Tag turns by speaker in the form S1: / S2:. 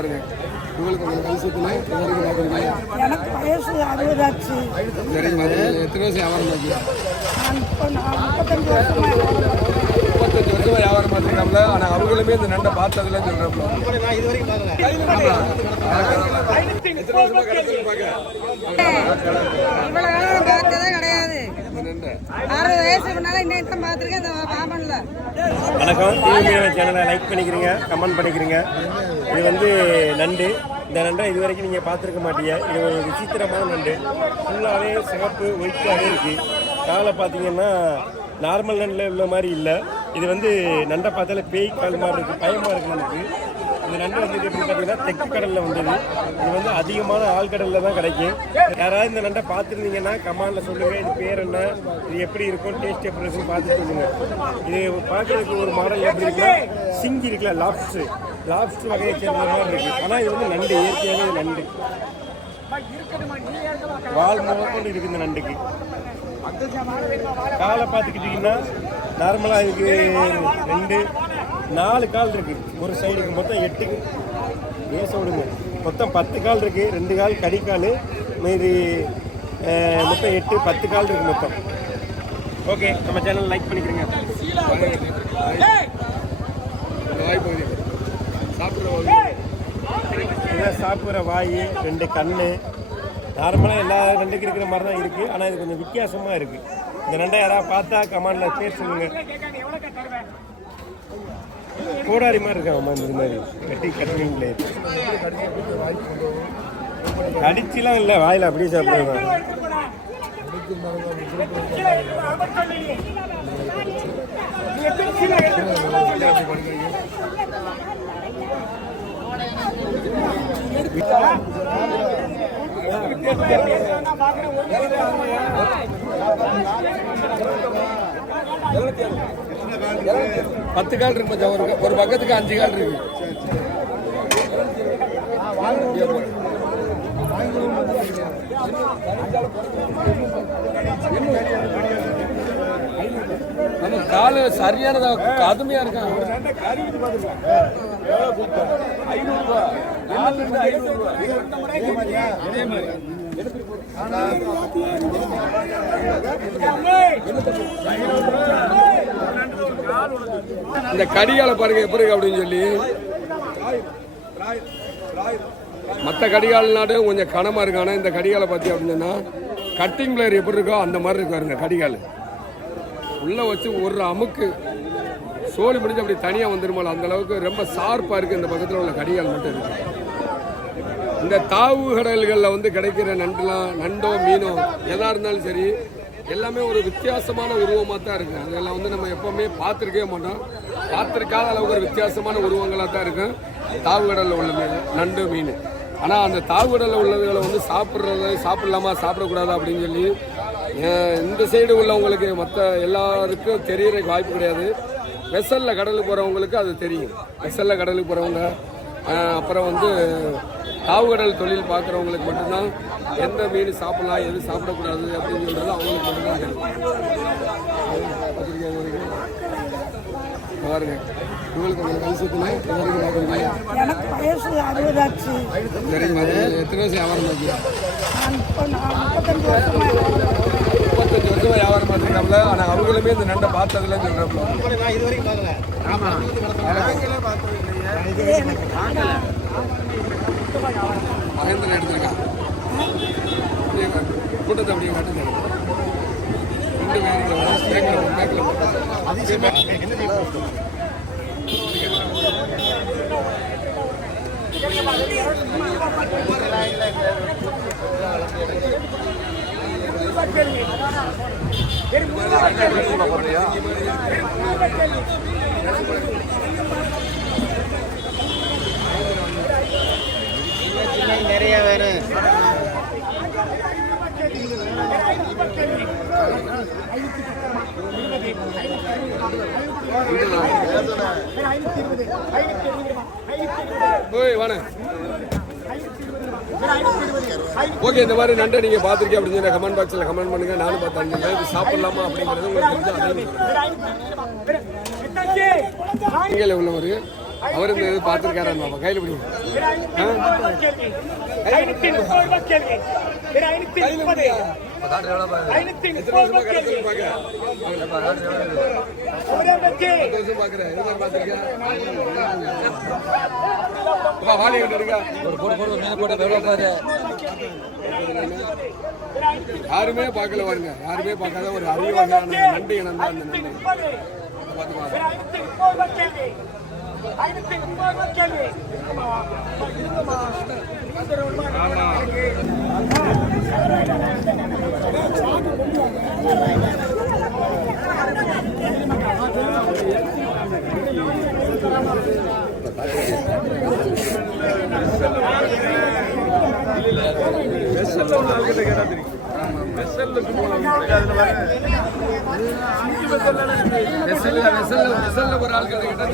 S1: பாருங்க. உங்களுக்கு உங்க வயசு எத்தனை இது வரைக்கும் பார்க்குறீங்க
S2: எனக்கு வயசு அறுபதாச்சு.
S1: சரிங்க எத்தனை வருஷம் வியாபாரம் பாக்கி?
S2: முப்பத்தஞ்சு வருஷமா
S1: வியாபாரம் பார்த்துருக்காங்கள ஆனால் அவங்களுமே இந்த நண்டை பார்த்ததுல பார்க்க
S3: இவ்வளவு
S4: வணக்கம். டிவி சேனலை லைக் பண்ணிக்கிறீங்க கமெண்ட் பண்ணிக்கிறீங்க. இது வந்து நண்டு. இந்த நண்டை இது வரைக்கும் நீங்கள் பார்த்துருக்க மாட்டீங்க. இது ஒரு விசித்திரமான நண்டு. ஃபுல்லாகவே சிவப்பு ஒயிட்டாகவே இருக்குது காலை பார்த்தீங்கன்னா நார்மல் நண்டில் உள்ள மாதிரி இல்லை. இது வந்து நண்டை பார்த்தாலே பேய் கால் மாதிரி இருக்குது பயமாக இருக்குது நமக்கு. இந்த நண்டு வந்துட்டு எப்படி பார்த்தீங்கன்னா தெற்கு கடலில் வந்தது. இது வந்து அதிகமான ஆழ்கடலில் தான் கிடைக்கும். யாராவது இந்த நண்டை பார்த்துருந்தீங்கன்னா கமாண்டில் சொல்லுங்கள் இது பேர் என்ன? இது எப்படி இருக்கும்? டேஸ்ட் எப்படி இருக்குன்னு பார்த்து சொல்லுங்கள் இது பார்க்குறதுக்கு ஒரு மாடல் எப்படி இருக்குன்னா சிங்கி இருக்குல்ல லாப்ஸ்டர். லாப்ஸ்டர் வகையை சேர்ந்த மாதிரி இருக்குது ஆனால் இது வந்து நண்டு இயற்கையாகவே நண்டு. வால் கொண்டு இருக்குது இந்த நண்டுக்கு. காலை பார்த்துக்கிட்டிங்கன்னா நார்மலாக இதுக்கு ரெண்டு நாலு கால் இருக்கு. ஒரு சைடுக்கு மொத்தம் எட்டு. பேச விடுங்க மொத்தம் பத்து கால் இருக்கு. ரெண்டு கால் கடிக்கால். மீதி மொத்தம் எட்டு பத்து கால் இருக்கு மொத்தம். ஓகே நம்ம சேனல் லைக் பண்ணிக்கிறீங்க.
S1: சாப்பிட்ற
S4: வாய் ரெண்டு கண் நார்மலாக எல்லா ரெண்டுக்கு இருக்கிற மாதிரி தான் இருக்குது ஆனால் இது கொஞ்சம் வித்தியாசமாக இருக்குது இந்த ரெண்டாயிரம் யாராவது பார்த்தா கமாண்டில் பேர் கோடாரி மாதிரி இருக்காங்கம்மா இந்த மாதிரி. கட்டி கட்டிங்ல கடிச்சுலாம் இல்லை வாயில் அப்படியே சாப்பிடுவாங்க.
S1: பத்து கால் இருக்கு மச்சான். ஒரு ஒரு பக்கத்துக்கு அஞ்சு கால் இருக்கு. நம்ம காலு சரியானதா கடுமையா இருக்கான் இந்த கடிகால பாருங்க எப்படி இருக்கு அப்படின்னு சொல்லி. மற்ற கடிகால் நாடு கொஞ்சம் கனமா இருக்கு. ஆனா இந்த கடிகால பார்த்தி அப்படின்னா கட்டிங் பிளேயர் எப்படி இருக்கோ அந்த மாதிரி இருக்கு பாருங்க கடிகால் உள்ள வச்சு ஒரு அமுக்கு சோழி முடிஞ்சு அப்படி தனியா வந்துருமால அந்த அளவுக்கு ரொம்ப ஷார்ப்பா இருக்கு இந்த பக்கத்தில் உள்ள கடிகால் மட்டும் இருக்கு. இந்த தாவு கடல்களில் வந்து கிடைக்கிற நண்டுலாம் நண்டோ மீனோ எதாக இருந்தாலும் சரி எல்லாமே ஒரு வித்தியாசமான உருவமாக தான் இருக்குது அதெல்லாம் வந்து நம்ம எப்போவுமே பார்த்துருக்கவே மாட்டோம். பார்த்துருக்காத அளவுக்கு ஒரு வித்தியாசமான உருவங்களாக தான் இருக்கும் தாவு கடலில் உள்ள மீன் நண்டு மீன். ஆனால் அந்த தாவு கடலில் உள்ளதுகளை வந்து சாப்பிட்றது சாப்பிடலாமா சாப்பிடக்கூடாதா அப்படின்னு சொல்லி இந்த சைடு உள்ளவங்களுக்கு மற்ற எல்லாருக்கும் தெரியறதுக்கு வாய்ப்பு கிடையாது. வெசலில் கடலுக்கு போகிறவங்களுக்கு அது தெரியும். வெசலில் கடலுக்கு போகிறவங்க அப்புறம் வந்து தாவுகடல் தொழில் பார்க்குறவங்களுக்கு மட்டும்தான் எந்த மீன் சாப்பிடலாம் எது சாப்பிடக்கூடாது அப்படின்னு சொல்றது அவங்களுக்கு மட்டும்தான் தெரியும்? பாருங்க உங்களுக்கு உங்க வயசு எத்தனை இது வரைக்கும் பார்க்குறீங்க
S2: எனக்கு வயசு அறுபதாச்சு
S1: சரிங்க எத்தனை வருஷம் வியாபாரம்
S2: முப்பத்தஞ்சு
S1: பார்த்துருக்காங்கள ஆனால் அவங்களுமே இந்த நண்டை பார்த்ததுல சொல்கிறாங்க
S2: இது எனக்கு
S1: மகேந்திரன் காட்டு. கூட்டத்தை அப்படியே காட்டுங்க. ரெண்டு பேரும் பேக்கில் ஓகே இந்த மாதிரி நண்டை நீங்கள் பார்த்துருக்கீங்க அப்படின்னு சொல்லி கமெண்ட் பாக்ஸில் கமெண்ட் பண்ணுங்க. நானும் பார்த்தேன் இந்த இது சாப்பிடலாமா அப்படிங்கிறது உங்களுக்கு தெரிஞ்சு நீங்களே உள்ளவர்? அவர் இந்த இது பார்த்துருக்காரு நம்ம கையில் பிடி
S5: ஐநூத்தி முப்பது ரூபாய் கேள்வி ஐநூத்தி முப்பது ஐநூத்தி முப்பது ரூபாய் கேள்வி
S1: யாருமே பார்க்கல பாருங்க. யாருமே பார்க்காத ஒரு அரிய வகையான நண்டு இனம் தான் அந்த நண்டு
S5: முப்பது
S1: பார்த்துக்கலாம்
S5: ஐநூத்தி முப்பது ரூபாய் கேள்வி ஐநூத்தி முப்பது ரூபாய் கேள்வி
S1: வெசல்ல வெசல்ல வெசல்ல ஒரு ஆள் கிட்ட